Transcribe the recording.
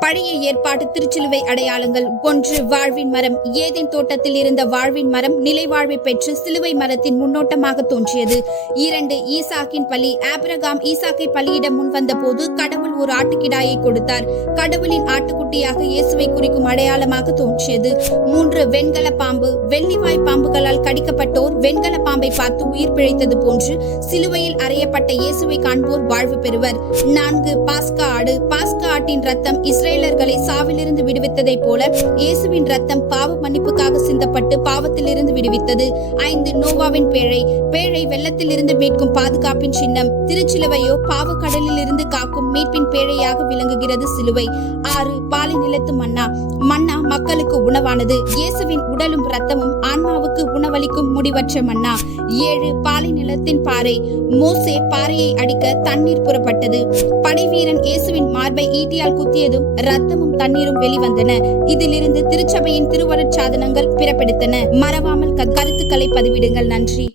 பழைய ஏற்பாடு திருச்சிலுவை அடையாளங்கள். ஒன்று வாழ்வின் மரம். ஏதேன் தோட்டத்தில் இருந்த வாழ்வின் மரம் நிலை வாழ்வை பெற்று சிலுவை மரத்தின் முன்னோட்டமாக தோன்றியது. இரண்டு ஈசாக்கின் பலி. ஆபிரகாம் ஈசாக்கை பலியிட முன் வந்தபோது கடவுள் ஒரு ஆட்டுக்கிடாயை கொடுத்தார். கடவுளின் ஆட்டுக்குட்டியாக இயேசுவை குறிக்கும் அடையாளமாக தோன்றியது. மூன்று வெண்கல பாம்பு. வெள்ளிவாய் பாம்புகளால் கடிக்கப்பட்டோர் வெண்கல பாம்பை பார்த்து உயிர் பிழைத்தது போன்று சிலுவையில் அறையப்பட்ட இயேசுவை காண்போர் வாழ்வு பெறுவர். நான்கு பாஸ்கா ஆடு. பாஸ்கா ஆட்டின் ரத்தம் இஸ்ரேலர்களை சாவிலிருந்து விடுவித்ததைப் போல இயேசுவின் ரத்தம் பாவ மன்னிப்புக்காக சிந்தப்பட்டு பாவத்திலிருந்து விடுவித்தது. ஐந்து நோவாவின் பேழை. பேழை வெள்ளத்திலிருந்து மீட்கும் பாதுகாப்பின் சின்னம். திருச்சிலுவையோ பாவ கடலிலிருந்து காக்கும் மீட்பின் பேழையாக விளங்குகிறது சிலுவை. ஆறு பாலை நிலத்து மன்னா. மன்னா மக்களுக்கு உணவானது. இயேசுவின் உடலும் ரத்தமும் ஆன்மாவுக்கு உணவளி உணவளிக்கும் முடிவற்ற மன்னா. ஏழு பாலை நிலத்தின் பாறை. மோசே பாறையை அடிக்க தண்ணீர் புறப்பட்டது. படைவீரன் இயேசுவின் மார்பை ஈட்டியால் குத்தியதும் ரத்தமும் தண்ணீரும் வெளிவந்தன. இதிலிருந்து திருச்சபையின் திருவருட்சாதனங்கள் பிறப்பெடுத்தன. மறவாமல் கருத்துக்களை பதிவிடுங்கள். நன்றி.